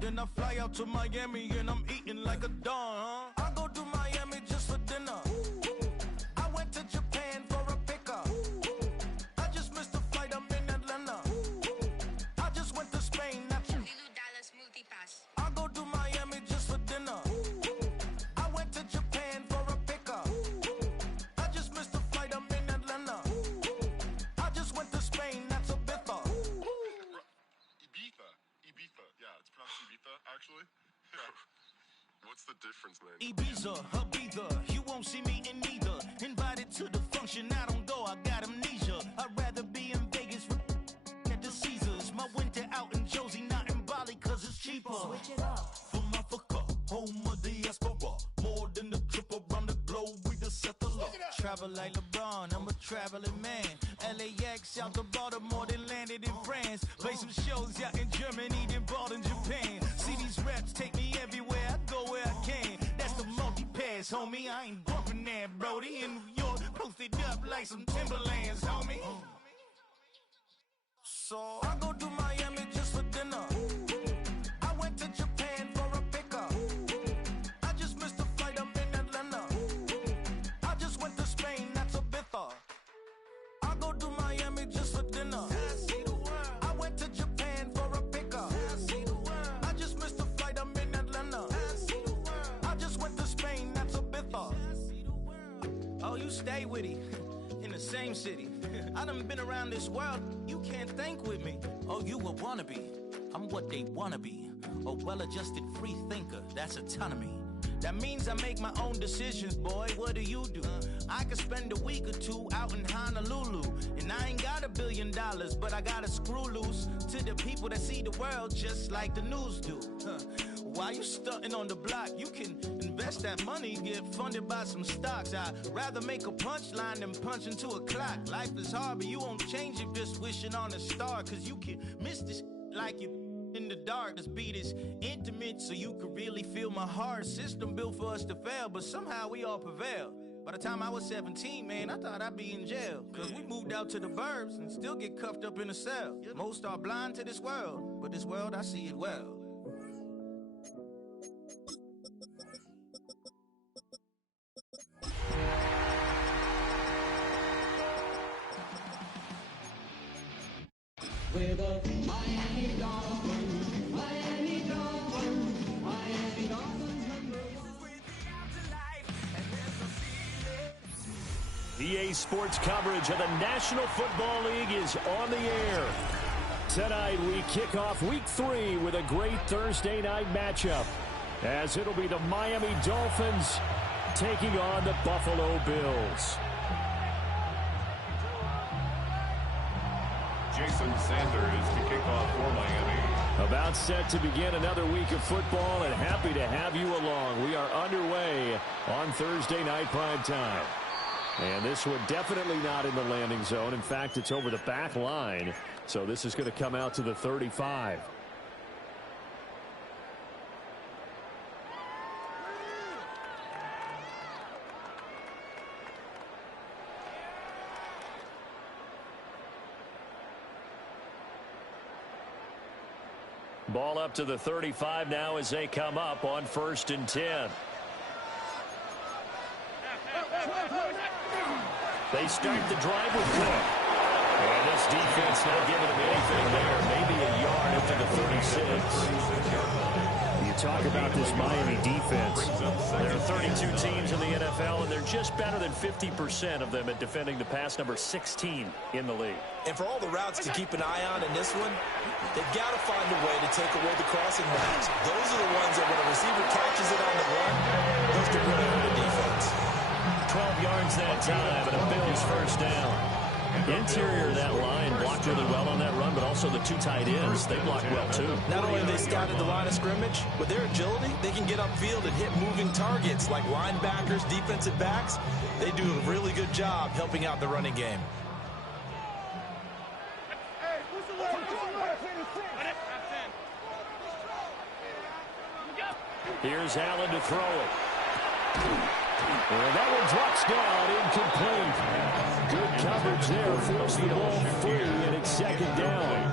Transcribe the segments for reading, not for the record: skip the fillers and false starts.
Then I fly out to Miami and I'm eating like a don, huh? I go to Miami just for dinner. I went to Japan for a pickup. I just missed the flight, I'm in Atlanta. I just went to Spain, that's Lulu Dallas Multipass. I go to Miami just for dinner. I went to Japan for a pickup. I just missed the flight, I'm in Atlanta. I just went to Spain, that's Ibiza. Ibiza. Yeah, it's pronounced Ibiza, actually. What's the difference, man? Ibiza, Ibiza, you won't see me in neither. Invited to the function, I don't go, I got amnesia. I'd rather be in Vegas at the Caesars. My winter out in Josie, not in Bali, cause it's cheaper. Switch it up. From Africa, home of the diaspora. More than the trip around the globe, we just set the law. Travel like LeBron, I'm a traveling man. LAX out to Baltimore, then landed in France. Play some shows out in Germany, then bought in Japan. See these reps take me everywhere, I go where I can. That's the multi-pass, homie. I ain't bumping that, Brody. In New York, posted up like some Timberlands, homie. So I go to Miami just for dinner. I went to Japan for a pickup. I just missed the flight, I'm in Atlanta. I just went to Spain, that's Ibiza. I go to Miami just for dinner. I went to Japan for a pickup. I just missed the flight, I'm in Atlanta. I just went to Spain, that's Ibiza. Oh, you stay with it. In the same city. I done been around this world, you can't think with me. Oh, you a wannabe, I'm what they wanna be. A well-adjusted free thinker, that's autonomy. That means I make my own decisions, boy, what do you do? I could spend a week or two out in Honolulu. And I ain't got $1 billion, but I got a screw loose to the people that see the world just like the news do. While you stunting on the block, you can invest that money, get funded by some stocks. I'd rather make a punchline than punch into a clock. Life is hard, but you won't change it just wishing on a star. Cause you can miss this like you in the dark. This beat is intimate, so you could really feel my heart. System built for us to fail, but somehow we all prevail. By the time I was 17, man, I thought I'd be in jail. Cause we moved out to the burbs and still get cuffed up in a cell. Most are blind to this world, but this world, I see it well. We're the Miami Dolphins, Miami Dolphins, Miami Dolphins #1. EA Sports coverage of the National Football League is on the air. Tonight we kick off Week 3 with a great Thursday night matchup, as it'll be the Miami Dolphins taking on the Buffalo Bills. Jason Sanders to kick off for Miami. About set to begin another week of football, and happy to have you along. We are underway on Thursday night prime time. And this one definitely not in the landing zone. In fact, it's over the back line. So this is going to come out to the 35. Ball up to the 35 now as they come up on 1st and 10. They start the drive with Cook. And this defense not giving them anything there. Maybe a yard up to the 36. You talk about this Miami defense. There are 32 teams in the NFL, and they're just better than 50% of them at defending the pass, number 16 in the league. And for all the routes to keep an eye on in this one, they've got to find a way to take away the crossing routes. Those are the ones that when a receiver catches it on the run, those can really hurt a defense. 12 yards that time, and a Bills first down. Interior of that line blocked really well on that run, but also the two tight ends, they blocked well too. Not only have they scouted the line of scrimmage, with their agility, they can get upfield and hit moving targets like linebackers, defensive backs. They do a really good job helping out the running game. Here's Allen to throw it. And that one drops down, incomplete. Good coverage there, forced the ball free, and it's 2nd down.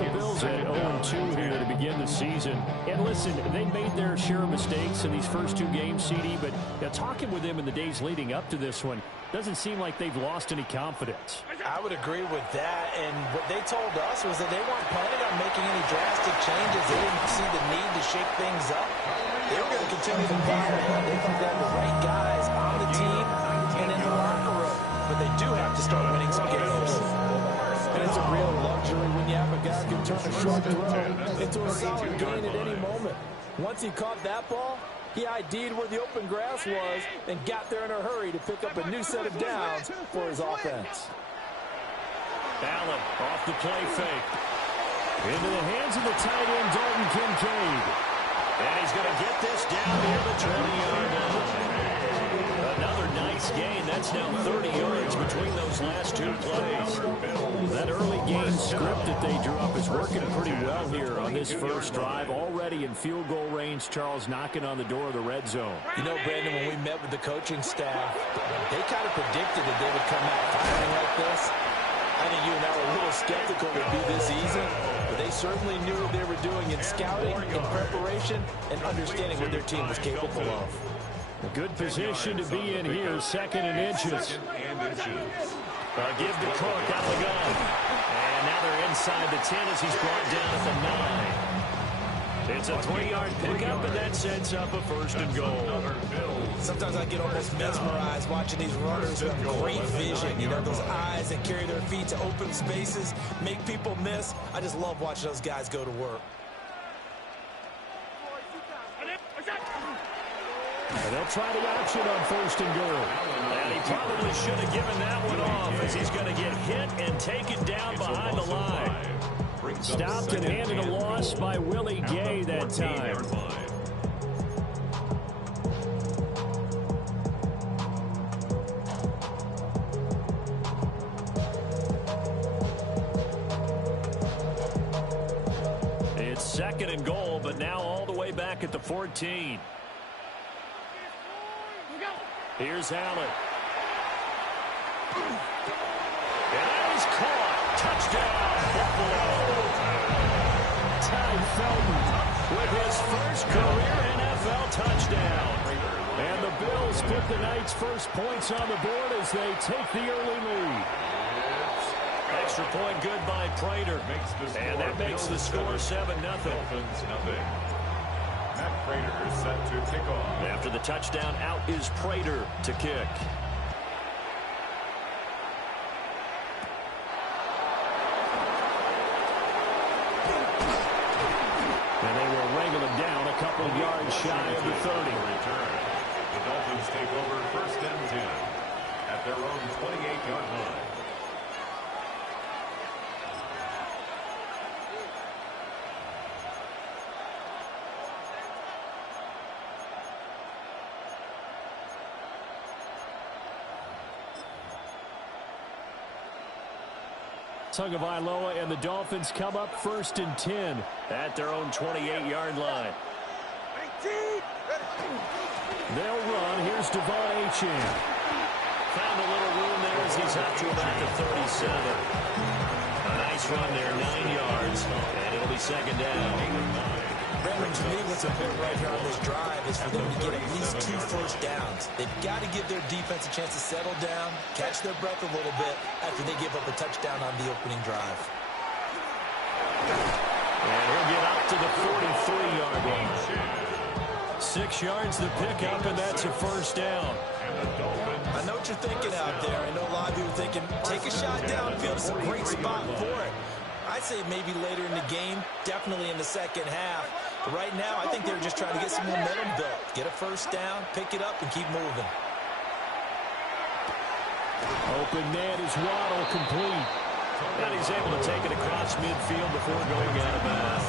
the Bills at 0-2 here to begin the season. And listen, they made their share of mistakes in these first two games, CD, but talking with them in the days leading up to this one, doesn't seem like they've lost any confidence. I would agree with that, and what they told us was that they weren't planning on making any drastic changes. They didn't see the need to shake things up. They were going to continue to plow ahead. They think they have the right guys on the team and in the locker room, but they do have to start winning some games. And it's a real luxury when you have a guy who can turn a short throw into a solid gain at any moment. Once he caught that ball, he ID'd where the open grass was and got there in a hurry to pick up a new set of downs for his offense. Allen off the play fake. Into the hands of the tight end, Dalton Kincaid. And he's going to get this down near the 20-yard line. Another nice gain. That's now 30 yards between those last two plays. That early game script that they drew up is working pretty well here on this first drive. Already in field goal range, Charles knocking on the door of the red zone. You know, Brandon, when we met with the coaching staff, they kind of predicted that they would come out firing like this. I think you and I were a little skeptical it would be this easy, but they certainly knew what they were doing in scouting, in preparation, and understanding what their team was capable of. A good position to be in here, second and inches. Give to Cook out the gun. And now they're inside the 10 as he's brought down at the 9. It's a 3-yard pickup, and that sets up a first and goal. Sometimes I get almost mesmerized watching these runners who have great vision. You know, those eyes that carry their feet to open spaces, make people miss. I just love watching those guys go to work. And they'll try the option on first and goal. And he probably should have given that one off as he's going to get hit and taken down behind the line. Stopped and handed a loss by Willie Gay that time. It's second and goal, but now all the way back at the 14. Here's Allen. And that is caught. Touchdown, Buffalo. Ty Felton with his first career NFL touchdown. And the Bills put the Knights' first points on the board as they take the early lead. Extra point good by Prater. And that makes the score 7-0. Matt Prater is set to kick off. After the touchdown, out is Prater to kick. And they will wrangle him down a couple of yards shy of the 30. The Dolphins take over first and 10 at their own 28-yard line. Tagovailoa and the Dolphins come up first and 10 at their own 28-yard line. They'll run. Here's Devon Achane. Found a little room there as he's up to about the 37. A nice run there, 9 yards, and it'll be second down. Brandon, to me, what's important right here on this drive is for them to get at least 2 first downs. They've got to give their defense a chance to settle down, catch their breath a little bit after they give up a touchdown on the opening drive. And he'll get up to the 43-yard line. 6 yards the pickup, and that's a first down. I know what you're thinking out there. I know a lot of you are thinking, take a shot downfield. It's a great spot for it. I'd say maybe later in the game, definitely in the second half. But right now, I think they're just trying to get some momentum built. Get a first down, pick it up, and keep moving. Open man is Waddle, complete. And he's able to take it across midfield before going out of bounds.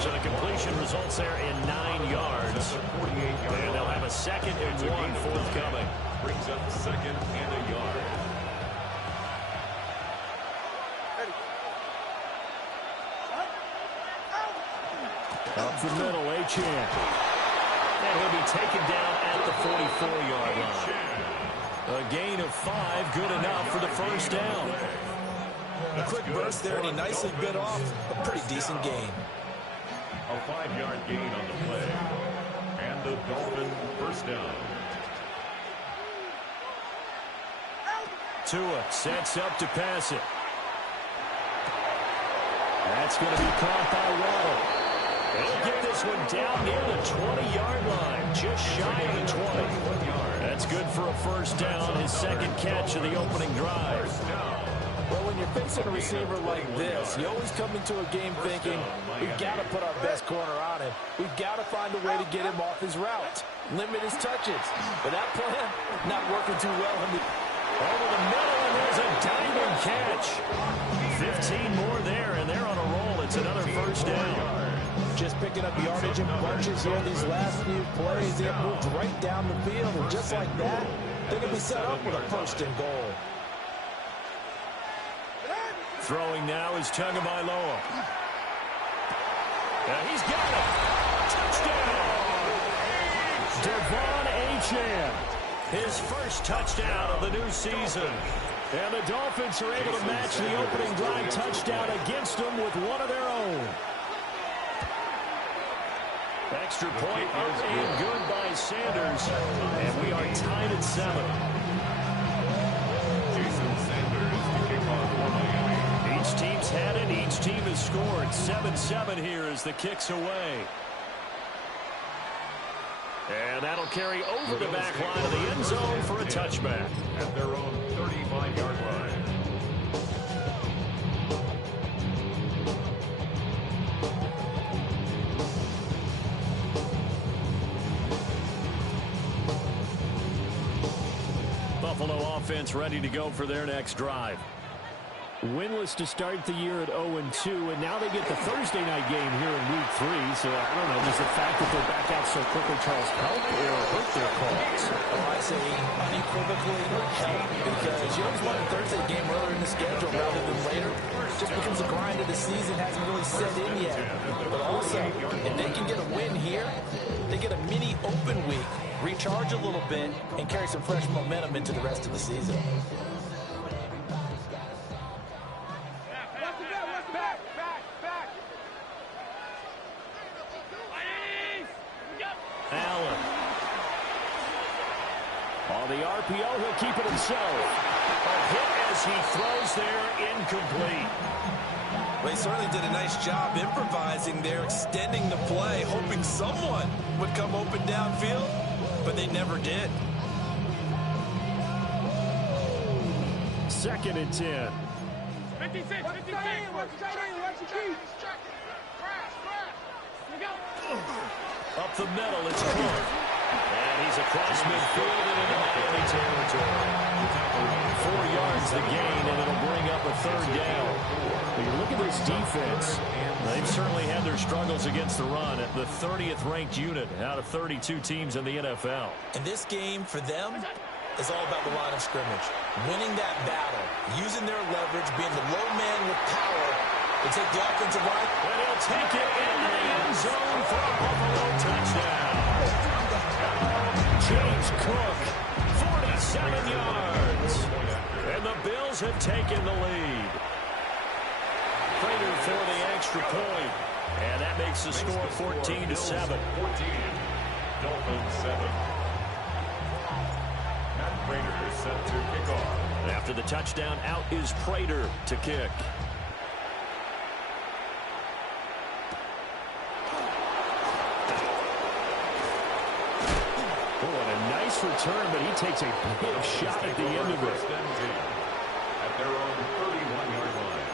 So the completion results there in 9 yards. And they'll have a second and 1 forthcoming. Brings up second and a yard. Up the middle, Achane. And he'll be taken down at the 44-yard line. A gain of 5, good enough for the first down. A quick burst there, and he nicely bit off a pretty decent gain. A 5-yard gain on the play. And the Dolphin first down. Tua sets up to pass it. That's going to be caught by Waddle. He'll get this one down near the 20-yard line, just shy of the 20. That's good for a first down, his second catch of the opening drive. Well, when you're facing a receiver like this, you always come into a game thinking, we've got to put our best corner on him. We've got to find a way to get him off his route, limit his touches. But that plan, not working too well. Over the middle, and there's a diving catch. 15 more there, and they're on a roll. It's another first down. Just picking up yardage in bunches here these last few plays. They have moved right down the field, and just like that, they're going to be set up with a first and goal. Throwing now is Tagovailoa. He's got it. Touchdown. Devon Achane. His first touchdown of the new season. And the Dolphins are able to match the opening drive touchdown against them with one of their own. Extra point up and good by Sanders. And we are tied at 7. Jason Sanders to kick off for Miami. Each team's had it. Each team has scored. 7-7 here as the kick's away. And that'll carry over the back line of the end zone for a touchback. At their own 35-yard line. Buffalo offense ready to go for their next drive. Winless to start the year at 0-2, and now they get the Thursday night game here in Week 3. So, I don't know, does the fact that they're back out so quickly, Charles, help or hurt their cause? Oh, I say unequivocally help, because you always want a Thursday game earlier in the schedule rather than later, just because the grind of the season hasn't really set in yet. But also, if they can get a win here, they get a mini open week, recharge a little bit, and carry some fresh momentum into the rest of the season. Allen. On the RPO, he'll keep it himself. A hit as he throws there, incomplete. Well, he certainly did a nice job improvising there, extending the play, hoping someone would come open downfield, but they never did. 2nd and 10. 56. Up the middle, it's Cook. And he's across midfield and into Miami territory. 4 yards the gain, and it'll bring up a 3rd down. When you look at this defense, they've certainly had their struggles against the run at the 30th ranked unit out of 32 teams in the NFL. And this game for them is all about the line of scrimmage. Winning that battle, using their leverage, being the low man with power to take the offensive line. And he'll take it into the end zone for a Buffalo touchdown. James Cook, 47 yards. And the Bills have taken the lead. Prater for the extra point. And that makes the score 14-7. 14. Dolphins 7. Matt Prater is set to kick off. After the touchdown, out is Prater to kick. Return, but he takes a big shot at the end of it. At their own 31-yard line.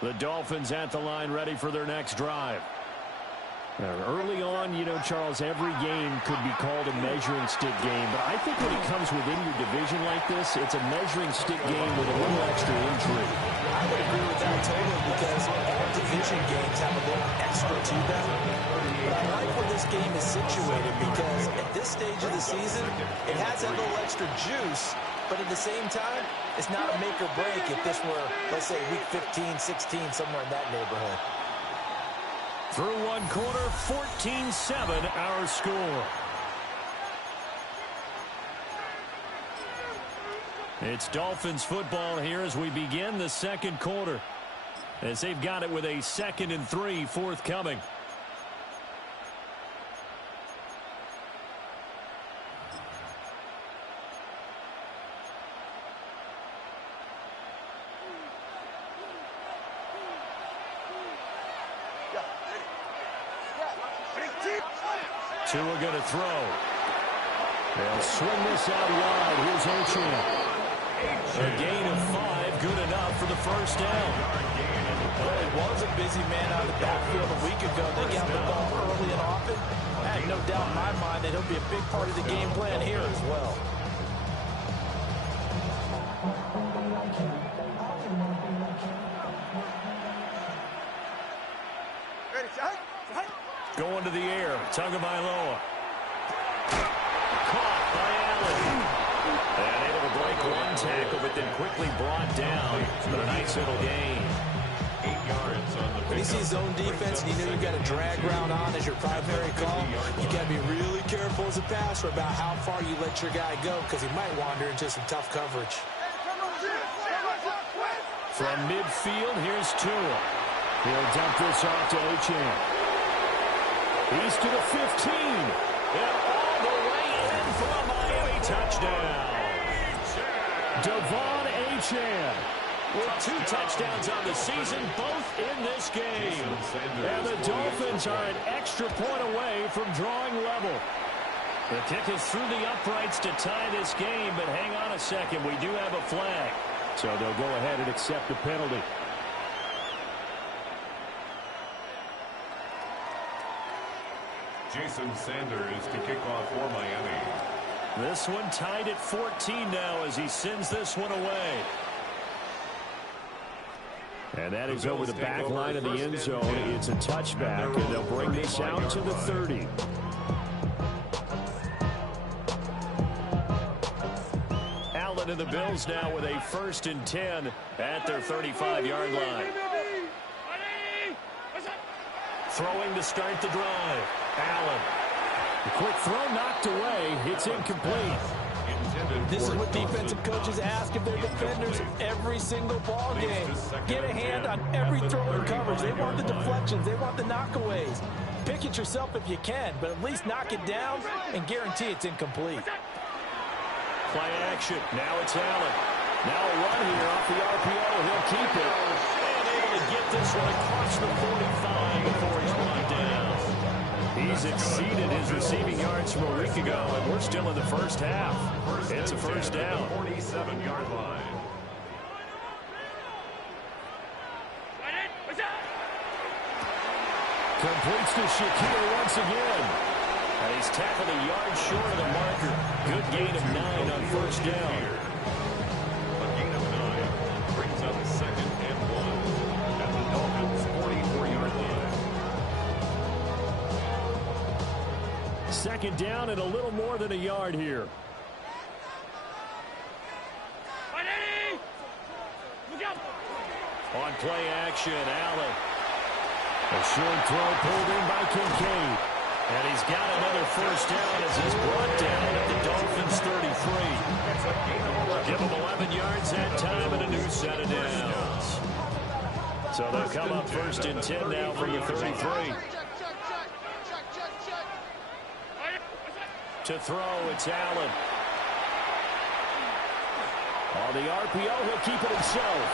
The Dolphins at the line, ready for their next drive. Early on, you know, Charles, every game could be called a measuring stick game. But I think when it comes within your division like this, it's a measuring stick game with a little extra intrigue. I would agree with that totally, because all division games have a little extra to them. But I like where this game is situated, because at this stage of the season, it has that little extra juice. But at the same time, it's not a make or break if this were, let's say, week 15, 16, somewhere in that neighborhood. Through one quarter, 14-7 our score. It's Dolphins football here as we begin the second quarter, as they've got it with a 2nd and 3 forthcoming. Tua going to throw. They'll swing this out wide. Here's Ochan. A gain of 5, good enough for the first down. Well, it was a busy man out of the backfield a week ago. They got the ball early and often. I had no doubt in my mind that he'll be a big part of the game plan here as well. Going to the air. Tagovailoa. Caught by Allen. And able to break one tackle, but then quickly brought down. But a nice little gain. 8 yards on the When you see zone defense and you know you've got a drag route on as your primary call, you got to be really careful as a passer about how far you let your guy go, because he might wander into some tough coverage. From midfield, here's Tua. He'll dump this off to Ochan. He's to the 15. And all the way in for a Miami touchdown. Devon Achane with 2 touchdowns on the season, both in this game. And the Dolphins are an extra point away from drawing level. The kick is through the uprights to tie this game, but hang on a second. We do have a flag. So they'll go ahead and accept the penalty. Jason Sanders to kick off for Miami. This one tied at 14 now as he sends this one away. And that is over the back line of the end zone. It's a touchback, and they'll bring this out to the 30. Allen and the Bills now with a 1st and 10 at their 35-yard line. Throwing to start the drive. Allen. The quick throw knocked away. It's incomplete. This is what defensive coaches ask of their defenders every single ball game. Get a hand on every throw in coverage. They want the deflections. They want the knockaways. Pick it yourself if you can, but at least knock it down and guarantee it's incomplete. Play action. Now it's Allen. Now a run here off the RPO. He'll keep it. And able to get this one across the 45 before he's brought down. He's exceeded his receiving yards from a week ago, and we're still in the first half. It's a first down. 47-yard line. Completes to Shakir once again. And he's tackled a yard short of the marker. Good gain of 9 on first down. A gain of 9 brings up 2nd and 1 at the Dolphins' 44-yard line. 2nd down and a little more than a yard here. On play action, Allen. A short throw pulled in by Kincaid. And he's got another first down as he's brought down at the Dolphins' 33. Give him 11 yards that time and a new set of downs. So they'll come up 1st and 10 now from the 33. To throw, it's Allen. On the RPO, he'll keep it himself.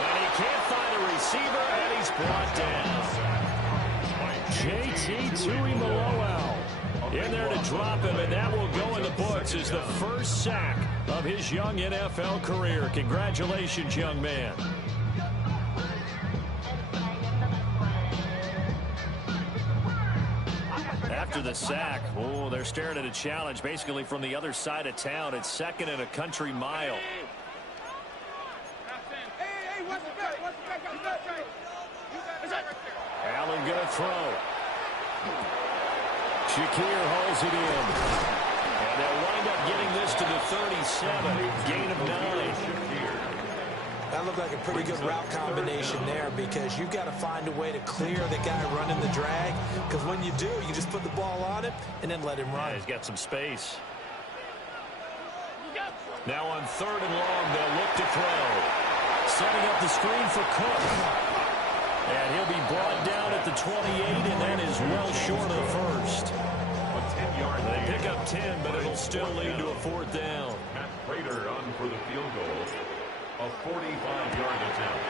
And he can't find a receiver, and he's brought down. JT Tuimoloau in there to drop him, and that will go in the books as the first sack of his young NFL career. Congratulations, young man. After the sack, oh, they're staring at a challenge basically from the other side of town. It's 2nd and a country mile. Allen going to throw. Shakir hauls it in. And they'll wind up getting this to the 37. Gain of 9. That looked like a pretty good route combination there because you've got to find a way to clear the guy running the drag, because when you do, you just put the ball on him and then let him run. Yeah, he's got some space. Now on 3rd and long, they'll look to throw. Setting up the screen for Cook. And he'll be brought down at the 28, and that is well short of the first. A 10-yard They pick up 10, but it'll still lead to a 4th down. Matt Prater on for the field goal. A 45-yard attempt.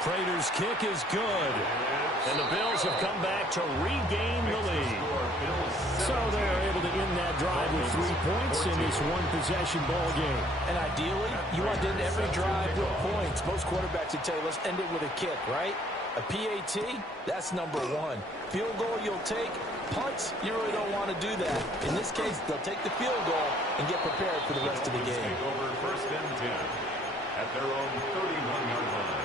Prater's kick is good. And the Bills have come back to regain the lead. So they're able to end that drive with 3 points in this one-possession ball game. And ideally, you want to end every drive with points. Most quarterbacks would tell you, let's end it with a kick, right? A PAT, that's number 1. Field goal you'll take. Punts, you really don't want to do that. In this case, they'll take the field goal and get prepared for the rest of the game. Take over 1st and 10 at their own 31-yard line.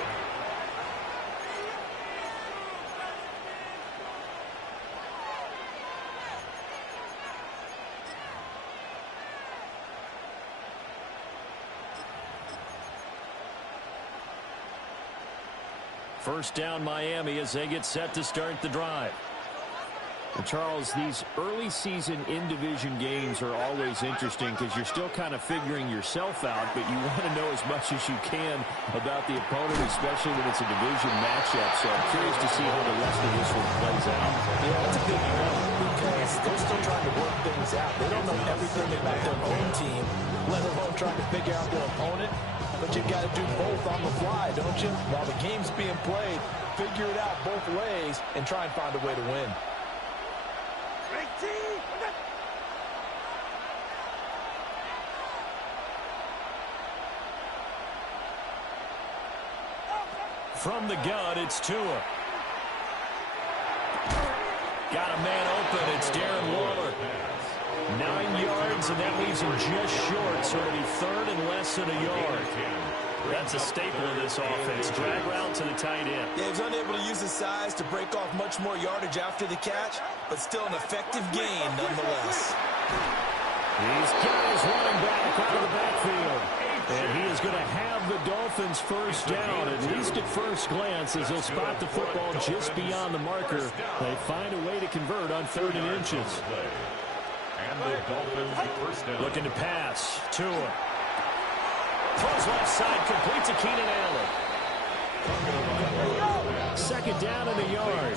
First down Miami as they get set to start the drive. And Charles, these early season in-division games are always interesting because you're still kind of figuring yourself out, but you want to know as much as you can about the opponent, especially when it's a division matchup. So I'm curious to see how the rest of this one plays out. Yeah, that's a good point because they're still trying to work things out. They don't know everything about their own team, let alone trying to figure out their opponent. But you got to do both on the fly, don't you? While the game's being played, figure it out both ways and try and find a way to win. From the gun, it's Tua. Got a man open. It's Darren Waller. 9 yards, and that leaves him just short, so it'll be 3rd and less than a yard. That's a staple of this offense. Drag route to the tight end. Yeah, he's unable to use his size to break off much more yardage after the catch, but still an effective gain nonetheless. He's got his running back out of the backfield. And he is going to have the Dolphins first down, at least at first glance, as they'll spot the football just beyond the marker. They find a way to convert on 3rd and inches. And the Dolphins first down. Looking to pass. Tua. Throws left side, completes to Keenan Allen. 2nd down and a yard.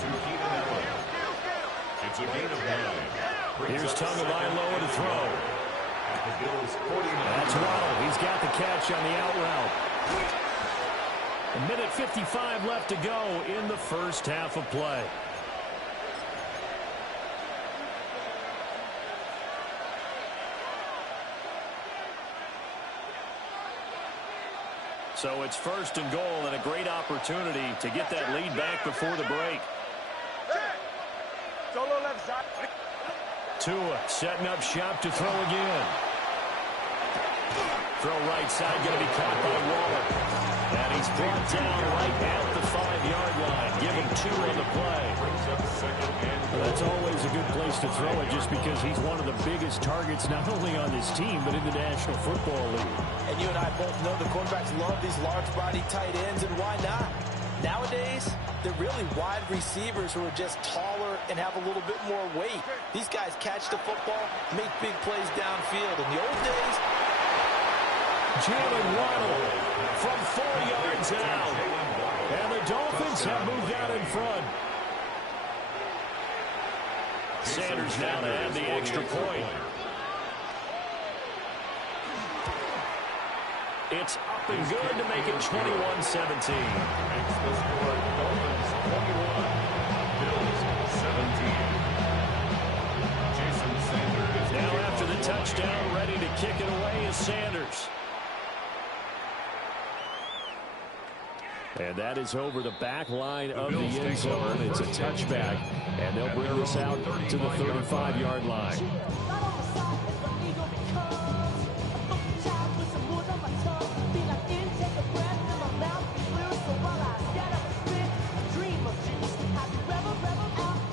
It's a gain of 9. Here's Tagovailoa to throw. At the Bills' 49. That's Waddle. He's got the catch on the out route. 1:55 left to go in the first half of play. So it's 1st and goal and a great opportunity to get that lead back before the break. Tua setting up shop to throw again. Throw right side, going to be caught by Waller. And he's brought down right at the 5-yard line. Give him 2 on the play. That's always a good place to throw it just because he's one of the biggest targets not only on this team but in the National Football League. And you and I both know the quarterbacks love these large-body tight ends, and why not? Nowadays, they're really wide receivers who are just taller and have a little bit more weight. These guys catch the football, make big plays downfield. In the old days, Jalen Waddle from 4 yards out. And the Dolphins have moved out in front. Sanders now to add the extra point. It's up and good to make it 21-17. Makes the score Dolphins 21, Bills 17. Jason Sanders is Now after the touchdown, ready to kick it away is Sanders. And that is over the back line of the end zone. It's a touchback, and they'll bring this out to the 35-yard line.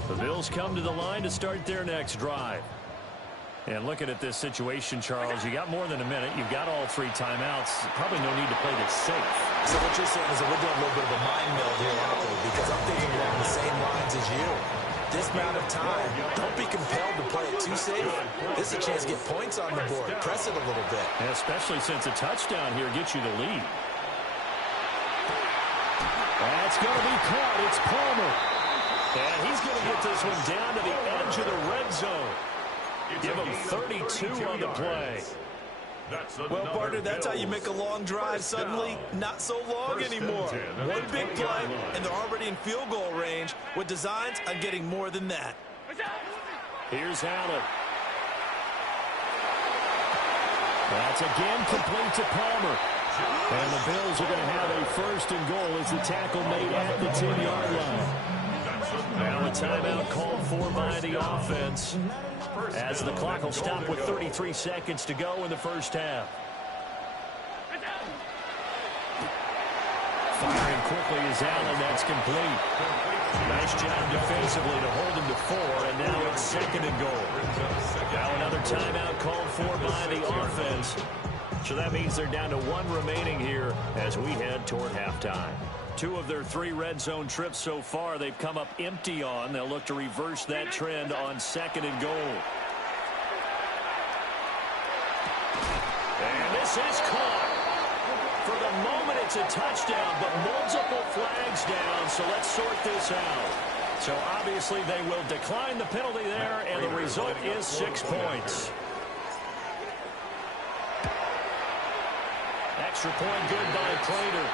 The Bills come to the line to start their next drive. And looking at this situation, Charles, you got more than a minute. You've got all 3 timeouts. Probably no need to play this safe. So what you're saying is that we're doing a little bit of a mind meld here, aren't we? Because I'm thinking along the same lines as you. This amount of time, don't be compelled to play it too safe. This is a chance to get points on the board. Press it a little bit. And especially since a touchdown here gets you the lead. That's going to be caught. It's Palmer. And he's going to get this one down to the edge of the red zone. Give him 32 on the play. Well, partner, that's how you make a long drive suddenly not so long anymore. One big play, and they're already in field goal range with designs on getting more than that. Here's Allen. That's again complete to Palmer. And the Bills are going to have a first and goal as the tackle made at the 10-yard line. Now a timeout called for by the offense, as the clock will stop with 33 seconds to go in the first half. Firing quickly is Allen. That's complete. Nice job defensively to hold him to 4, and now it's second and goal. Now another timeout called for by the offense. So that means they're down to 1 remaining here as we head toward halftime. 2 of their 3 red zone trips so far they've come up empty on. They'll look to reverse that trend on second and goal. And this is caught. For the moment, it's a touchdown, but multiple flags down, so let's sort this out. So obviously they will decline the penalty there, and the result is 6 points. Extra point good by Prater.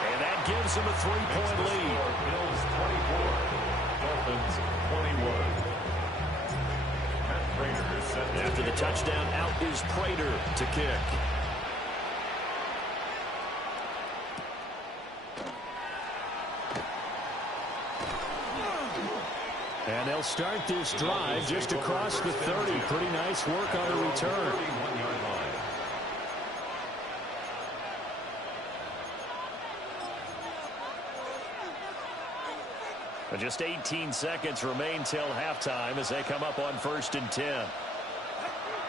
And that gives them a 3-point lead. Bills 24, Dolphins 21. After the touchdown, out is Prater to kick. And they'll start this drive just across the 30. Pretty nice work on the return. Just 18 seconds remain till halftime as they come up on 1st and 10.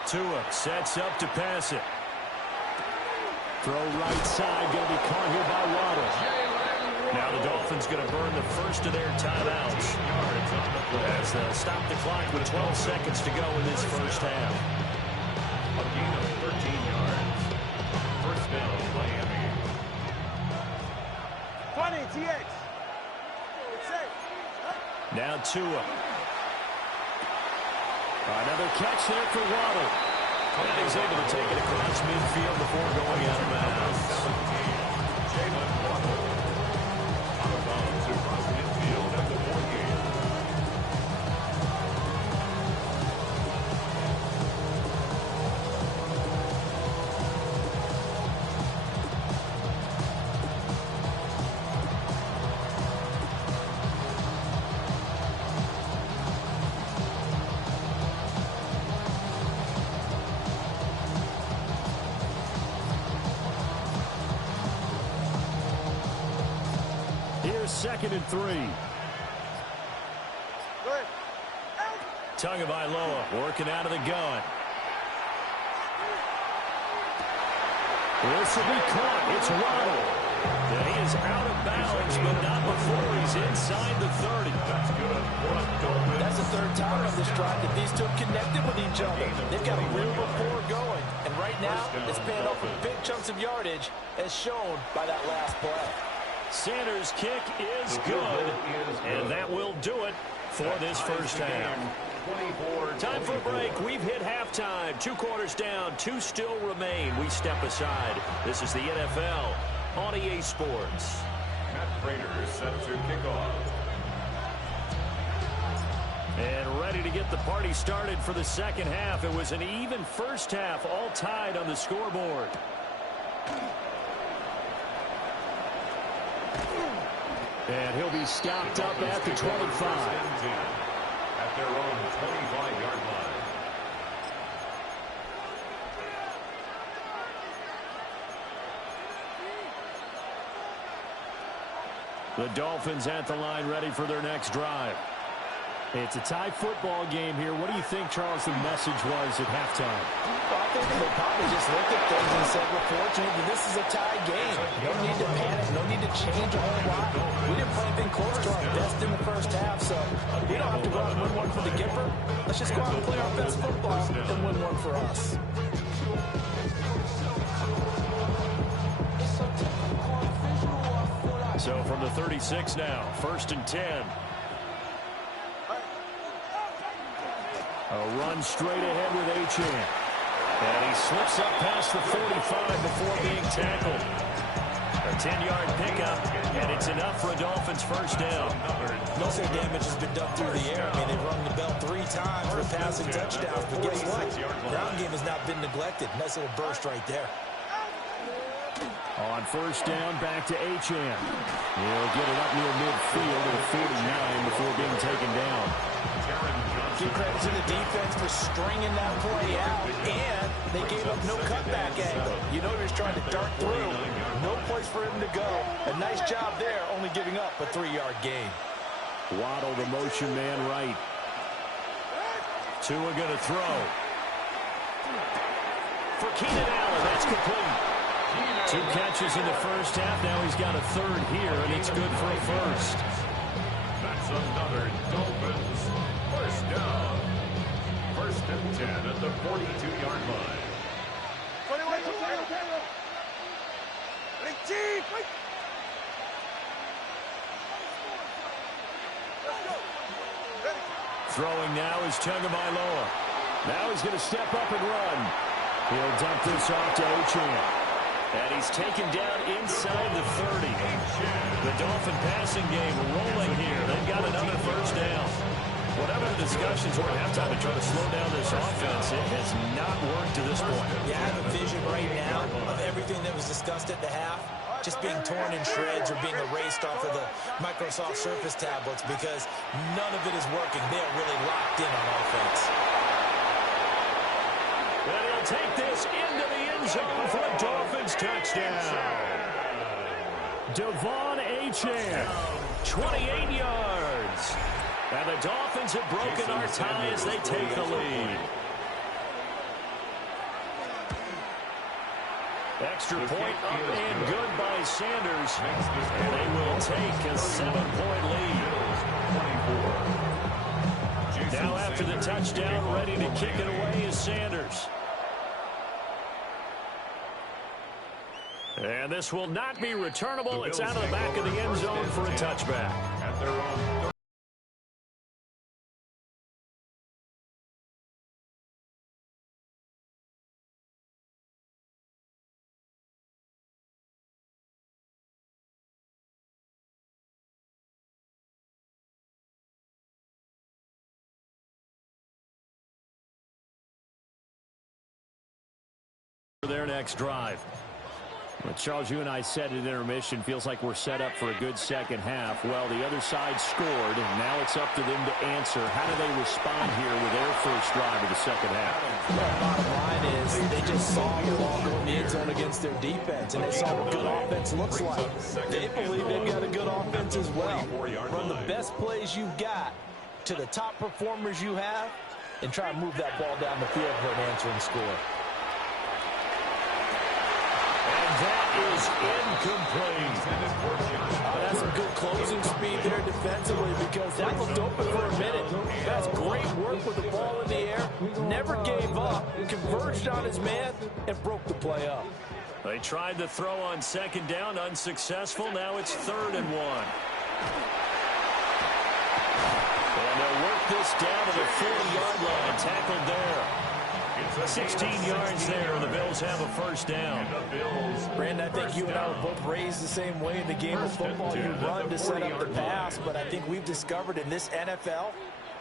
Tua sets up to pass it. Throw right side, going to be caught here by Waddle. Now the Dolphins going to burn the first of their timeouts as they'll stop the clock with 12 seconds to go in this first half. A gain of 13 yards. First down, Miami. 20, TX. Now Tua. Another catch there for Waddle. And he's able to take it across midfield before going out of bounds. Jalen Waddle. Out of bounds across midfield at the 48. Second and 3. Tagovailoa working out of the gun. This will be caught. It's Waddle. And he is out of bounds, but not before he's inside the 30. That's good. That's the 3rd time on this drive that these two have connected with each other. They've got a real rapport going. And right now, it's paying off with big chunks of yardage, as shown by that last play. Sanders' kick is good, and that will do it for this first half. Time for a break. We've hit halftime. 2 quarters down, 2 still remain. We step aside. This is the NFL on EA Sports. Matt Prater is set to kick off. And ready to get the party started for the second half. It was an even first half, all tied on the scoreboard. And he'll be stopped up at the 25. At their own 25-yard line. The Dolphins at the line ready for their next drive. It's a tie football game here. What do you think, Charles, the message was at halftime? Well, I think they probably just looked at things and said, we're fortunate that this is a tie game. No need to panic. No need to change a whole lot. We didn't play anything close to our best in the first half, so we don't have to go out and win one for the Gipper. Let's just go out and play our best football and win one for us. So from the 36 now, 1st and 10. A run straight ahead with Achane. And he slips up past the 45 before being tackled. A 10-yard pickup, and it's enough for a Dolphins first down. Most of the damage has been done through the air. I mean, they've rung the bell 3 times for passing touchdowns, but guess what? Ground game has not been neglected. Nice little burst right there. On first down, back to Achane. He'll get it up near midfield at 49 before being taken down. Give credit to the defense for stringing that play out, and they gave up no cutback angle. You know they're just trying to dart through. No place for him to go. A nice job there, only giving up a 3-yard gain. Waddle, the motion man right. Tua going to throw. For Keenan Allen, that's complete. 2 catches in the first half. Now he's got a 3rd here, and it's good for a first. That's another Dolphins first down. 1st and 10 at the 42-yard line. Throwing now is Tagovailoa. Now he's going to step up and run. He'll dump this off to Achane. And he's taken down inside the 30. The Dolphin passing game rolling here. They've got another first down. Whatever the discussions were at halftime to try to slow down this offense, it has not worked to this point. Yeah, I have a vision right now of everything that was discussed at the half just being torn in shreds or being erased off of the Microsoft Surface tablets because none of it is working. They are really locked in on offense. And he'll take this into the end zone for a Dolphins touchdown. Devon Achane, 28 yards. And the Dolphins have broken our tie as they take the lead. Extra point up and good by Sanders. And they will take a 7-point lead. Now after the touchdown, ready to kick it away is Sanders. And this will not be returnable. It's out of the back of the end zone for a touchback. At their own. For their next drive. Well, Charles, you and I said at intermission, feels like we're set up for a good second half. Well, the other side scored, and now it's up to them to answer. How do they respond here with their first drive of the second half? Well, bottom line is they just saw the ball go in the end zone against their defense, and they saw what good offense looks like. They believe they've got a good offense as well. Run the best plays you've got to the top performers you have, and try to move that ball down the field for an answering score. That is incomplete. That's some good closing speed there defensively because that looked open for a minute. That's great work with the ball in the air. Never gave up. Converged on his man and broke the play up. They tried to throw on second down, unsuccessful. Now it's 3rd and 1. And they'll work this down to the 40-yard line. Tackled there. 16 yards there, and the Bills have a first down. Brandon, I think you and I were both raised the same way in the game of football. You run to set up the pass, but I think we've discovered in this NFL,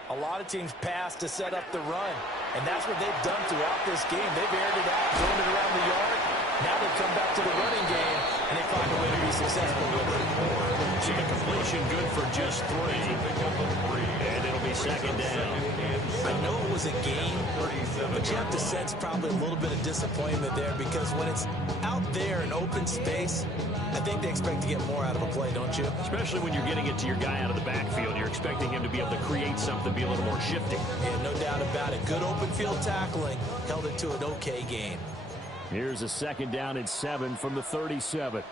a lot of teams pass to set up the run. And that's what they've done throughout this game. They've aired it out, thrown it around the yard. Now they come back to the running game, and they find a way to be successful with it. So the completion good for just 3. And it'll be second down. I know it was a game, but you have to sense probably a little bit of disappointment there because when it's out there in open space, I think they expect to get more out of a play, don't you? Especially when you're getting it to your guy out of the backfield. You're expecting him to be able to create something, be a little more shifty. Yeah, no doubt about it. Good open field tackling held it to an okay game. Here's a second down and 7 from the 37.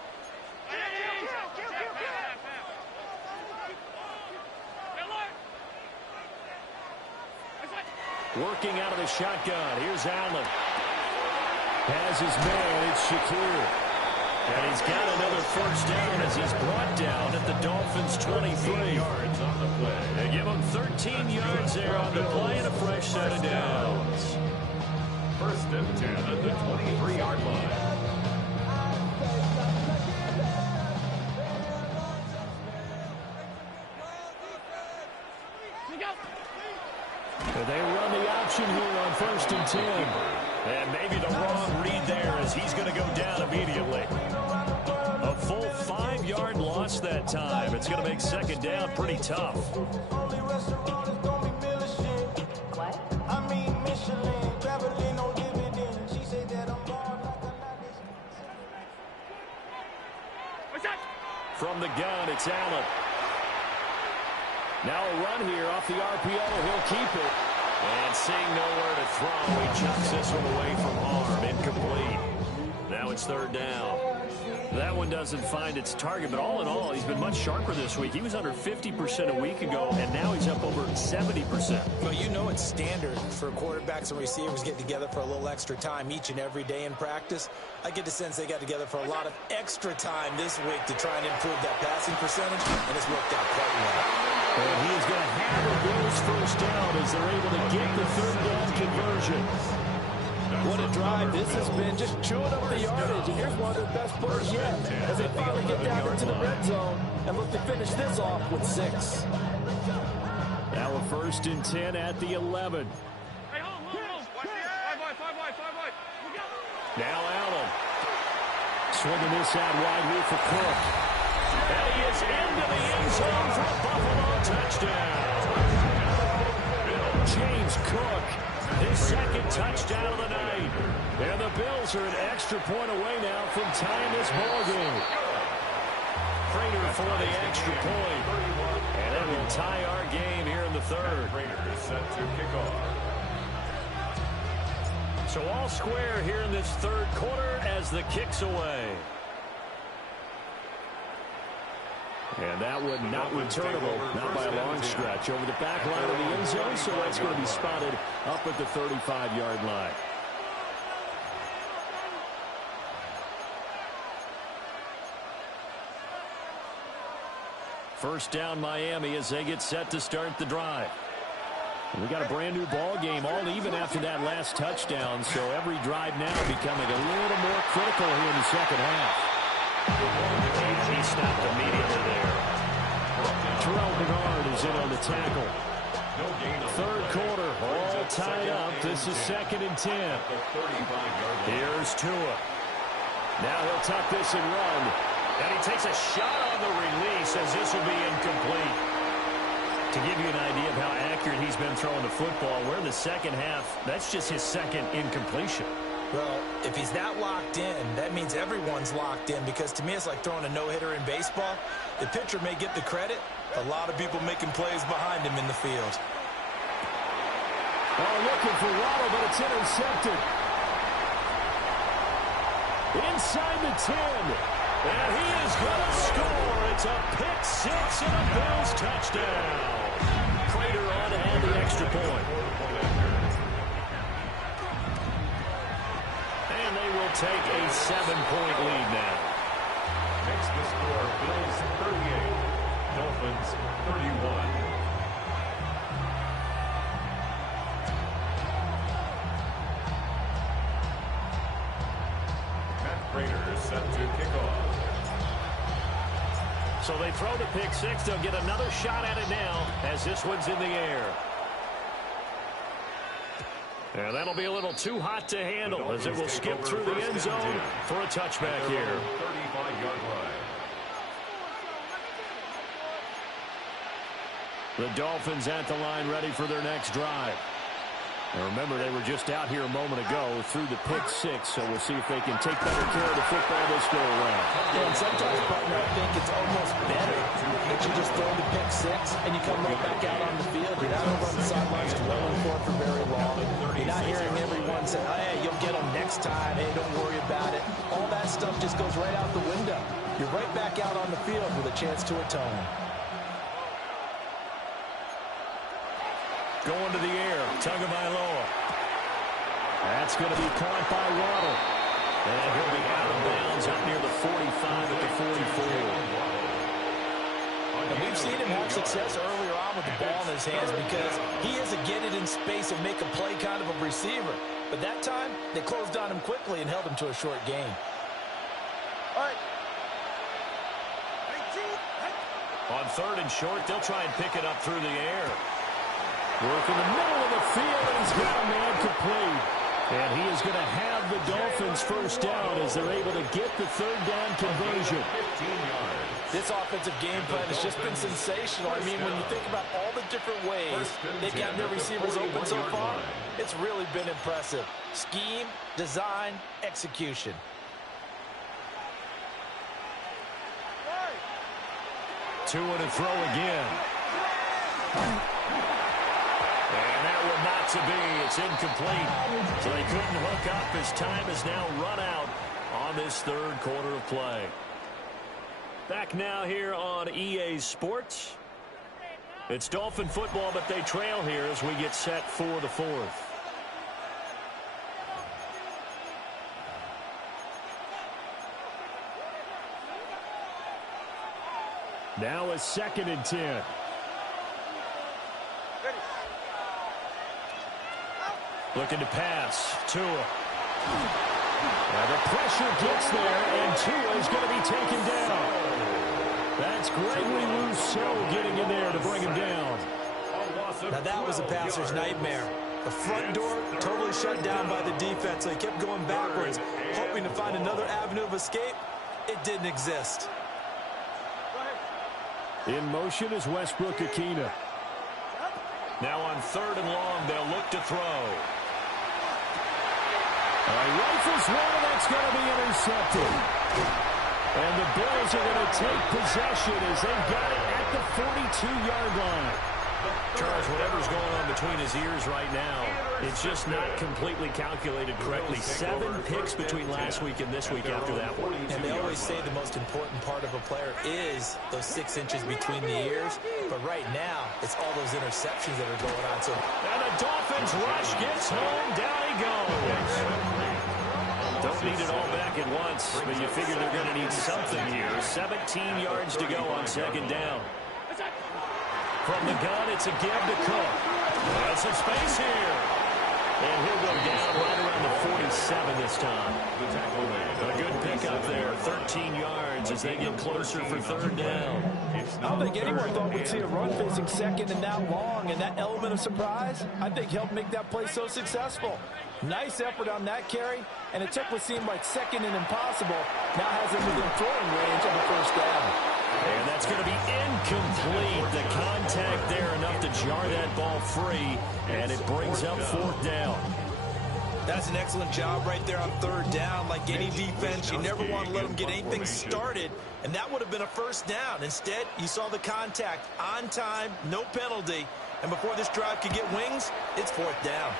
Working out of the shotgun. Here's Allen. Has his man. It's Shakir. And he's got another first down as he's brought down at the Dolphins' 23. Yards on the play. They give him 13 yards there on the play and a fresh set of downs. First and 10 at the 23-yard line. They run the option here on first and 10. And maybe the wrong read there as he's going to go down immediately. A full 5-yard loss that time. It's going to make second down pretty tough. Only restaurant is gonna be Michelin. What? I mean Michelin. Traveling no dividend. She said that I'm born like a From the gun, it's Allen. Now a run here off the RPO. He'll keep it. And seeing nowhere to throw, he chucks this one away from harm. Incomplete. Now it's third down. That one doesn't find its target, but all in all, he's been much sharper this week. He was under 50% a week ago, and now he's up over 70%. Well, you know it's standard for quarterbacks and receivers get together for a little extra time each and every day in practice. I get the sense they got together for a lot of extra time this week to try and improve that passing percentage, and it's worked out quite well. And he is going to have the Bills first down as they're able to get the third down conversion. What a drive this has been, just chewing up the yardage. And here's one of their best plays yet as they finally get down into the red zone and look to finish this off with 6. Now a first and 10 at the 11. Now Allen. Swinging this out wide here for Cook. And he is into the end zone for a Buffalo touchdown. James Cook, his second touchdown of the night. And the Bills are an extra point away now from tying this ball game. Prater for the extra point. And it will tie our game here in the third. Prater is set to kick off. So all square here in this third quarter as the kick's away. And that one not returnable, not by a long stretch. Over the back line of the end zone, so that's going to be spotted up at the 35-yard line. First down Miami as they get set to start the drive. We got a brand new ball game, all even after that last touchdown, so every drive now becoming a little more critical here in the second half. He stopped immediately there. Terrell Bernard is in on the tackle. Third quarter, all tied up. This is second and 10. Here's Tua. Now he'll tuck this and run. And he takes a shot on the release as this will be incomplete. To give you an idea of how accurate he's been throwing the football, we're in the second half. That's just his second incompletion. Well, if he's that locked in, that means everyone's locked in because to me it's like throwing a no-hitter in baseball. The pitcher may get the credit. A lot of people making plays behind him in the field. Oh, looking for Waddle, but it's intercepted. Inside the 10. And he is going to score. It's a pick six and a Bills touchdown. Prater on to add the extra point. And they will take a 7-point lead now. Makes the score Bills 38, Dolphins 31. Matt Prater is set to kick off. So they throw the pick six. They'll get another shot at it now as this one's in the air. And that'll be a little too hot to handle as it will skip through the end zone for a touchback here. 35-yard line. The Dolphins at the line ready for their next drive. And remember, they were just out here a moment ago through the pick six, so we'll see if they can take better care of the football this go around. Yeah, and sometimes, partner, I think it's almost better that you just throw the pick six and you come right back out on the field. You're not over on the sidelines dwelling for it for very long. You're not hearing everyone say, oh, hey, you'll get them next time. Hey, don't worry about it. All that stuff just goes right out the window. You're right back out on the field with a chance to atone. Going to the air, Tagovailoa. That's going to be caught by Waddle. And he'll be out of bounds up near the 45 at the 44. And we've seen him have success earlier on with the ball in his hands because he is a get it in space and make a play kind of a receiver. But that time, they closed on him quickly and held him to a short gain. All right. On third and short, they'll try and pick it up through the air. Work in the middle of the field, and he's got a man complete. And he is going to have the Dolphins first down as they're able to get the third down conversion. This offensive game plan has just been sensational. I mean, when you think about all the different ways they've gotten their receivers open so far, it's really been impressive. Scheme, design, execution. Two and a throw again. And that one not to be. It's incomplete. So they couldn't hook up as time has now run out on this third quarter of play. Back now here on EA Sports. It's Dolphin football, but they trail here as we get set for the fourth. Now a 2nd and 10. Looking to pass. Tua. Now the pressure gets there, and Tua is going to be taken down. That's Gregory Rousseau getting in there to bring him down. Now that was a passer's nightmare. The front door totally shut down by the defense, so he kept going backwards, hoping to find another avenue of escape. It didn't exist. In motion is Westbrook-Akina. Now on third and long, they'll look to throw. Rifles one, and that's going to be intercepted. And the Bills are going to take possession as they've got it at the 42-yard line. Charles, whatever's going on between his ears right now, it's just not completely calculated correctly. 7 picks between last week and this week after that one. And they always say the most important part of a player is those 6 inches between the ears. But right now, it's all those interceptions that are going on. So, and the Dolphins rush gets home. Down he goes. Don't need it all back at once, but you figure they're going to need something here. 17 yards to go on 2nd down. From the gun, it's a give to Cook. That's some space here. And he'll go down right around the 47 this time. A good pickup there, 13 yards as they get closer for 3rd down. I don't think anyone thought we'd see a run facing 2nd and that long, and that element of surprise, I think, helped make that play so successful. Nice effort on that carry, and it took what seemed like 2nd and impossible, now has him within throwing range of the 1st down. And that's going to be incomplete. The contact there enough to jar that ball free, and it brings up 4th down. That's an excellent job right there on 3rd down. Like any defense, you never want to let them get anything started, and that would have been a 1st down. Instead, you saw the contact on time, no penalty, and before this drive could get wings, it's 4th down.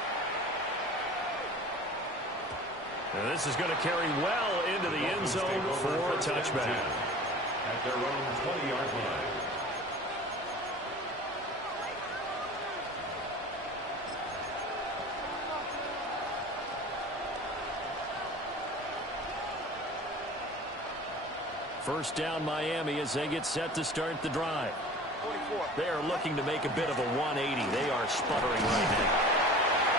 And this is going to carry well into the end zone for a touchback. At their own 20-yard line. First down Miami as they get set to start the drive. They are looking to make a bit of a 180. They are sputtering right now.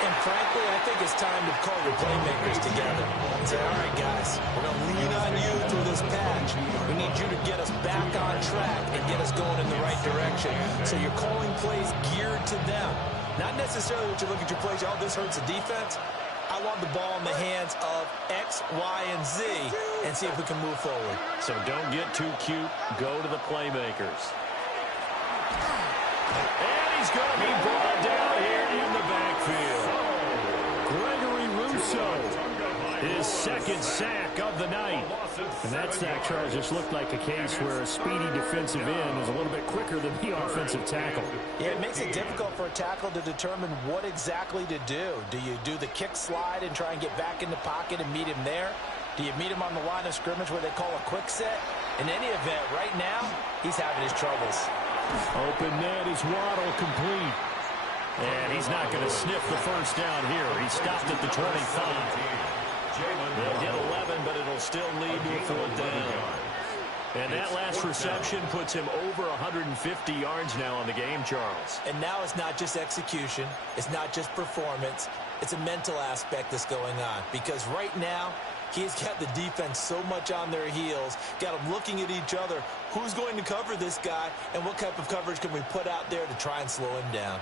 And frankly, I think it's time to call your playmakers together and say, all right, guys, we're going to lean on you through this patch. We need you to get us back on track and get us going in the right direction. So you're calling plays geared to them. Not necessarily that you look at your plays, oh, this hurts the defense. I want the ball in the hands of X, Y, and Z and see if we can move forward. So don't get too cute. Go to the playmakers. And he's going to be brought down here in the backfield. Gregory Rousseau, his second sack of the night. And that sack, Charles, just looked like a case where a speedy defensive end is a little bit quicker than the offensive tackle. Yeah, it makes it difficult for a tackle to determine what exactly to do. Do you do the kick slide and try and get back in the pocket and meet him there? Do you meet him on the line of scrimmage where they call a quick set? In any event, right now, he's having his troubles. Open net is Waddle complete. And he's not going to sniff the first down here. He stopped at the 25. They'll get 11, but it'll still lead to a fourth down. And that last reception puts him over 150 yards now on the game, Charles. And now it's not just execution. It's not just performance. It's a mental aspect that's going on. Because right now, he's got the defense so much on their heels, got them looking at each other. Who's going to cover this guy, and what type of coverage can we put out there to try and slow him down?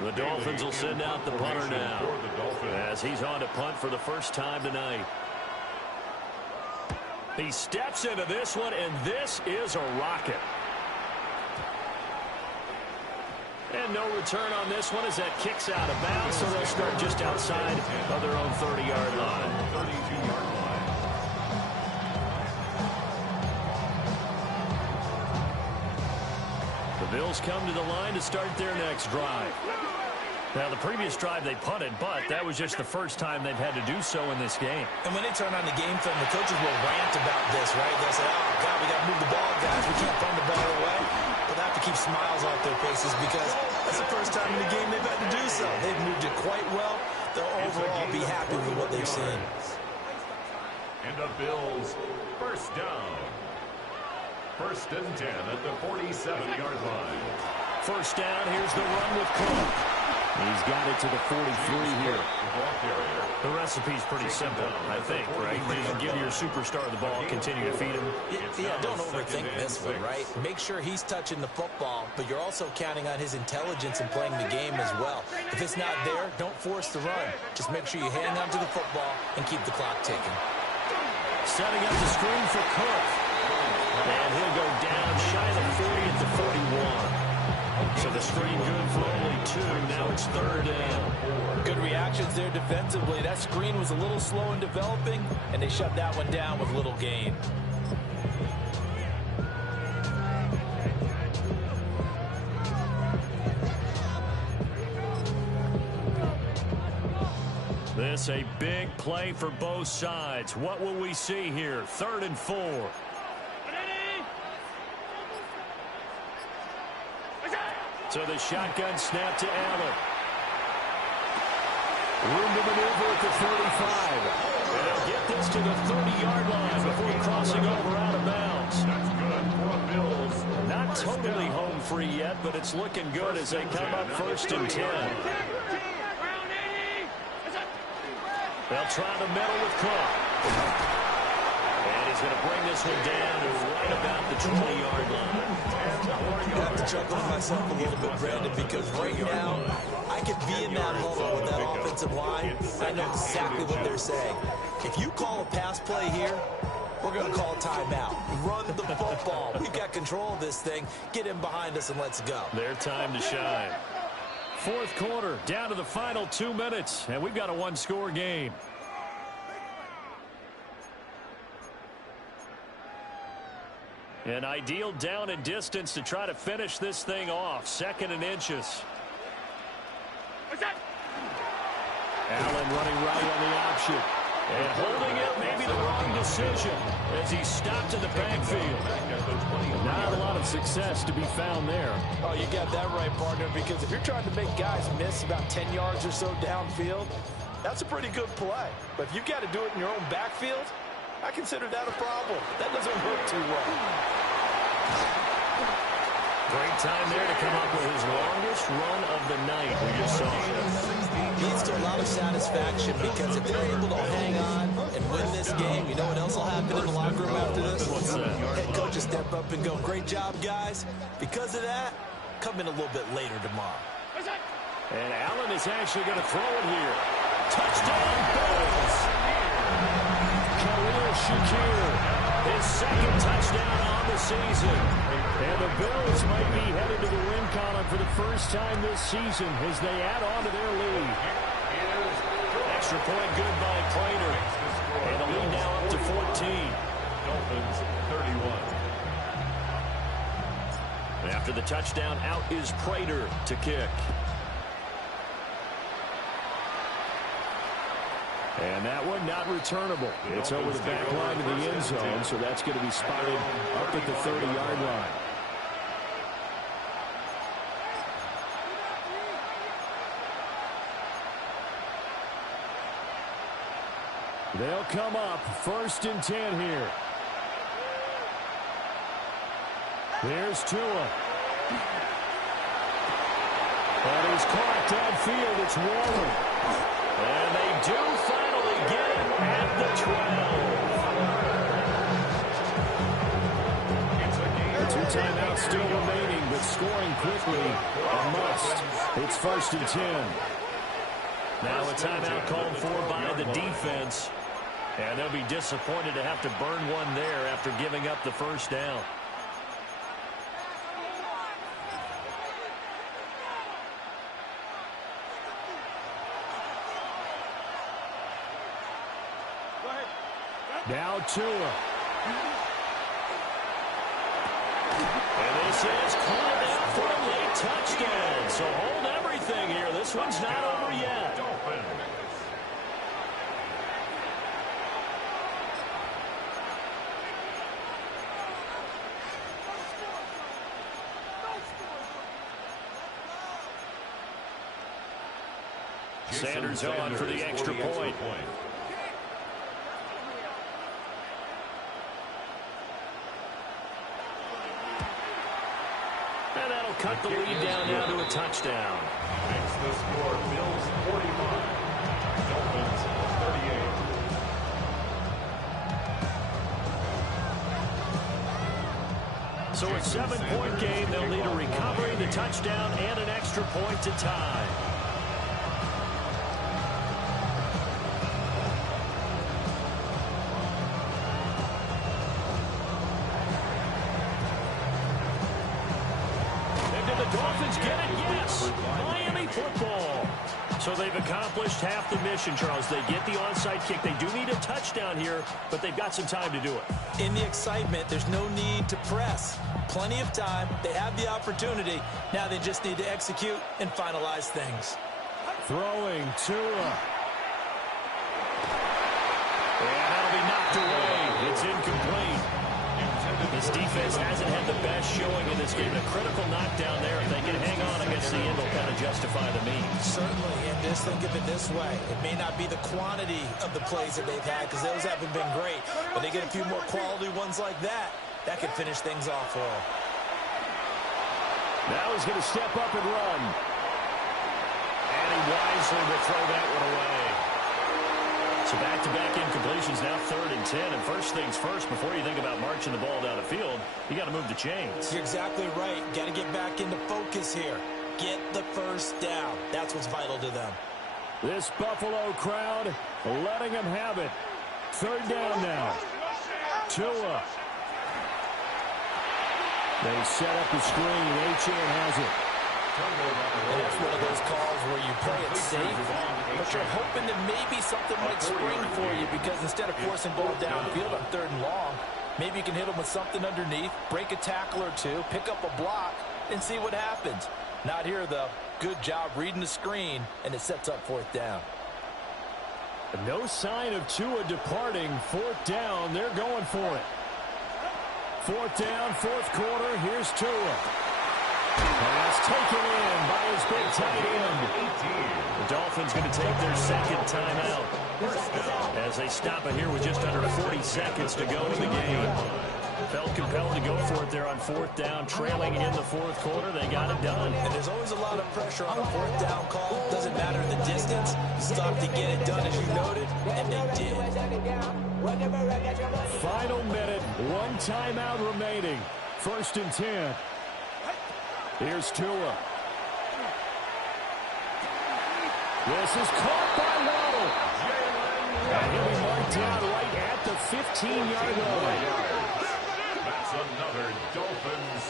The Dolphins will send out the punter now as he's on to punt for the first time tonight. He steps into this one, and this is a rocket. And no return on this one as that kicks out of bounds, so they'll start just outside of their own 30-yard line. 32-yard line. The Bills come to the line to start their next drive. Now, the previous drive they punted, but that was just the first time they've had to do so in this game. And when they turn on the game film, the coaches will rant about this, right? They'll say, oh, God, we got to move the ball, guys. We can't punt the ball away. But they have to keep smiles off their faces because that's the first time in the game they've had to do so. They've moved it quite well. They'll overall be happy with what they've seen. And the Bills, first down. First and 10 at the 47-yard line. First down, here's the run with Cook. He's got it to the 43 here. The recipe's pretty simple, I think, right? You give your superstar the ball, continue to feed him. Yeah, don't overthink this one, right? Make sure he's touching the football, but you're also counting on his intelligence in playing the game as well. If it's not there, don't force the run. Just make sure you hang on to the football and keep the clock ticking. Setting up the screen for Cook. And he'll go down shy of the 40 at the 41. So the screen good for only 2. Now it's third down. Good reactions there defensively. That screen was a little slow in developing, and they shut that one down with little gain. This a big play for both sides. What will we see here? 3rd and 4. So the shotgun snap to Allen. Room to maneuver at the 35. And they'll get this to the 30-yard line before crossing over out of bounds. That's good for the Bills. Not totally home free yet, but it's looking good as they come up 1st and 10. They'll try the middle with Cook. And he's going to bring this one down right about the 20-yard line. I have to chuckle to myself a little bit, Brandon, because right now I could be in that huddle with that offensive line. I know exactly what they're saying. If you call a pass play here, we're going to call timeout. Run the football. We've got control of this thing. Get in behind us and let's go. Their time to shine. 4th quarter, down to the final 2 minutes, and we've got a one-score game. An ideal down and distance to try to finish this thing off. 2nd and inches. Allen running right on the option. And holding it, maybe the wrong decision as he stopped in the backfield. Not a lot of success to be found there. Oh, you got that right, partner, because if you're trying to make guys miss about 10 yards or so downfield, that's a pretty good play. But if you've got to do it in your own backfield, I consider that a problem. That doesn't work too well. Great time there to come up with his longest run of the night. We just saw it. Leads to a lot of satisfaction because if they're able to hang on and win this game, you know what else will happen in the locker room after this? What's that? Head coach will step up and go, great job, guys. Because of that, come in a little bit later tomorrow. And Allen is actually going to throw it here. Touchdown, Bills! Khalil Shakir, his 2nd touchdown on the season. And the Bills might be headed to the win column for the first time this season as they add on to their lead. Extra point good by Prater. And the lead now up to 14. Dolphins 31. After the touchdown, out is Prater to kick. And that one not returnable. It's over the back line of the end zone, so that's going to be spotted up at the 30-yard line. They'll come up 1st and 10 here. There's Tua. And he's caught downfield. It's Waller. And they do finally get him at the 12. The 2 timeouts still remaining, but scoring quickly a must. It's 1st and 10. Now a timeout called for by the defense. And they'll be disappointed to have to burn one there after giving up the first down. Now Tua. And this is called out for a late touchdown. So hold everything here. This one's not over yet. Sanders on for the extra point. And that'll cut the lead down now to a touchdown. Makes the score Bills 45, Dolphins 38. So a 7-point game. They'll need a recovery, the touchdown, and an extra point to tie. Dolphins get it, yes. Miami football. So they've accomplished half the mission, Charles. They get the onside kick. They do need a touchdown here, but they've got some time to do it. In the excitement, there's no need to press. Plenty of time. They have the opportunity. Now they just need to execute and finalize things. Throwing Tua. And that'll be knocked away. It's incomplete. This defense hasn't had the best showing in this game. A critical knockdown there. If they can hang on against the end, will kind of justify the means. Certainly, and just think of it this way. It may not be the quantity of the plays that they've had, because those haven't been great. But they get a few more quality ones like that, that could finish things off for them. Now he's going to step up and run. And he wisely will throw that one away. So back-to-back incompletions, now 3rd and 10. And first things first, before you think about marching the ball down the field, you got to move the chains. You're exactly right. Got to get back into focus here. Get the first down. That's what's vital to them. This Buffalo crowd letting them have it. 3rd down now. Tua. They set up the screen. Achane has it. And that's one of those calls where you play it safe, but you're hoping that maybe something might spring for you, because instead of forcing ball downfield on 3rd and long, maybe you can hit them with something underneath, break a tackle or two, pick up a block, and see what happens. Not here, though. Good job reading the screen, and it sets up 4th down. No sign of Tua departing. 4th down. They're going for it. 4th down, 4th quarter. Here's Tua. Pass taken in by his big tight end. The Dolphins going to take their 2nd timeout as they stop it here with just under 40 seconds to go in the game. Felt compelled to go for it there on 4th down, trailing in the 4th quarter. They got it done. And there's always a lot of pressure on a 4th down call. Doesn't matter the distance. Stop to get it done, as you noted, and they did. Final minute, 1 timeout remaining. 1st and 10. Here's Tua. This is caught by Waddle. And he'll be marked down right at the 15-yard line. another Dolphins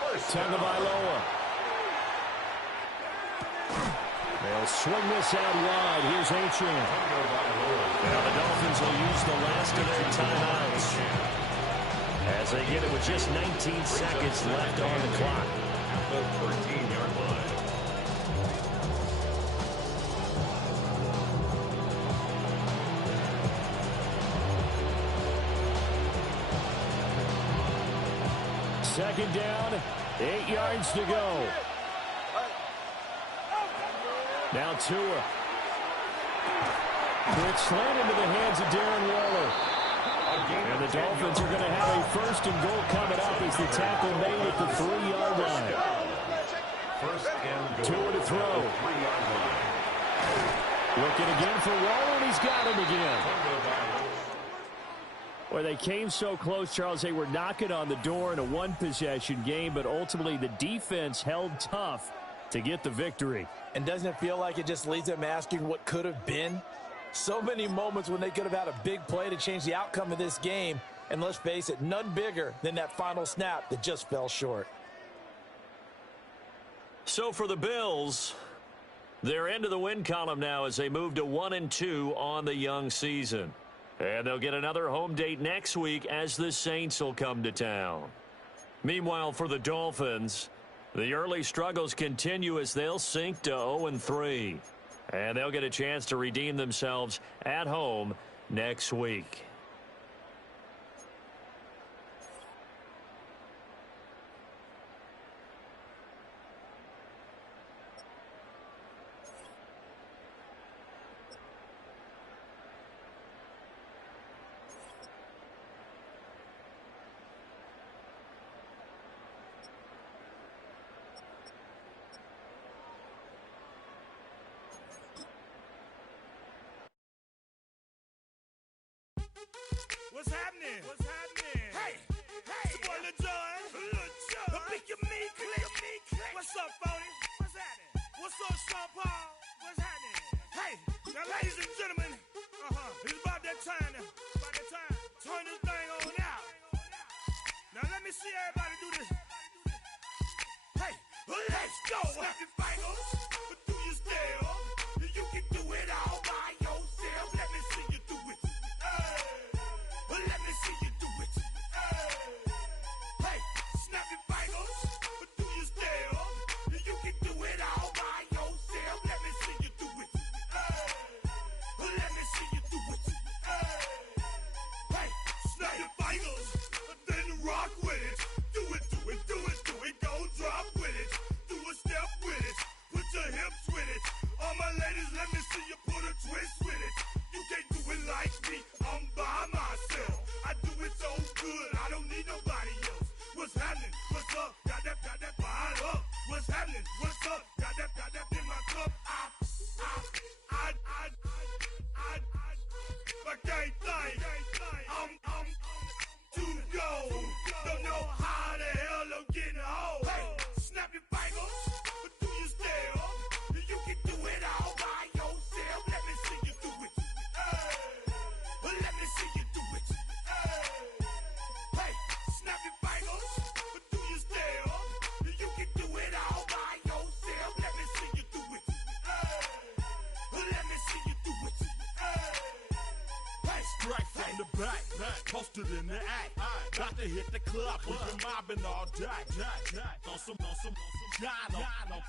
first down. Tagovailoa. They'll swing this out wide. Here's Achane. Now the Dolphins will use the last of their timeouts as they get it with just 19 seconds left on the clock. At the 13-yard line. Second down, 8 yards to go. Now Tua. Quick slant into the hands of Darren Waller. And the Dolphins are going to have a first and goal coming up as the tackle made at the 3-yard line. First and goal. Tua to throw. 3-yard line. Looking again for Waller, and he's got him again. Well, they came so close, Charles. They were knocking on the door in a one-possession game, but ultimately the defense held tough to get the victory. And doesn't it feel like it just leaves them asking what could have been? So many moments when they could have had a big play to change the outcome of this game. And let's face it, none bigger than that final snap that just fell short. So for the Bills, they're into the win column now as they move to 1-2 on the young season. And they'll get another home date next week as the Saints will come to town. Meanwhile, for the Dolphins, the early struggles continue as they'll sink to 0-3. And they'll get a chance to redeem themselves at home next week. What's happening? What's happening? Hey, it's your boy Lil Jon. The Pick Your Me Click. What's up, Phony? What's happening? What's up, Sean Paul? What's happening? Hey, now, ladies and gentlemen, it's about that time. Turn this thing on out. Now, let me see everybody do this. Hey, let's go. Snap your fingers, but do your step. You can do it all by yourself. Let me see you do it. Let me see you do it. Hey, snap your fingers, but do your step. You can do it all by yourself. Let me see you do it. Let me see you do it. Hey, snap your fingers, then rock with it. Do it, do it, do it, do it. Go drop with it. Do a step with it. Put your hips with it. All my ladies, let me see you put a twist with it. You can't do it like me. I'm by myself. I do it so good. I don't need nobody else. What's happening? What's up? Got that fired up. What's happening? What's up? Got that in my cup. I can't think. I'm to go. Don't know how the hell I'm getting home. Hey, snap your fingers, but do your step. You can do it all by yourself. Let me see you do it. Let me see you do it. Hey, snap your fingers, but do your step. You can do it all by yourself. Let me see you do it. Let me see you do it. Hey, straight from the back, posted in the act. Got to hit the club, we've been mobbing all day. On some Jono.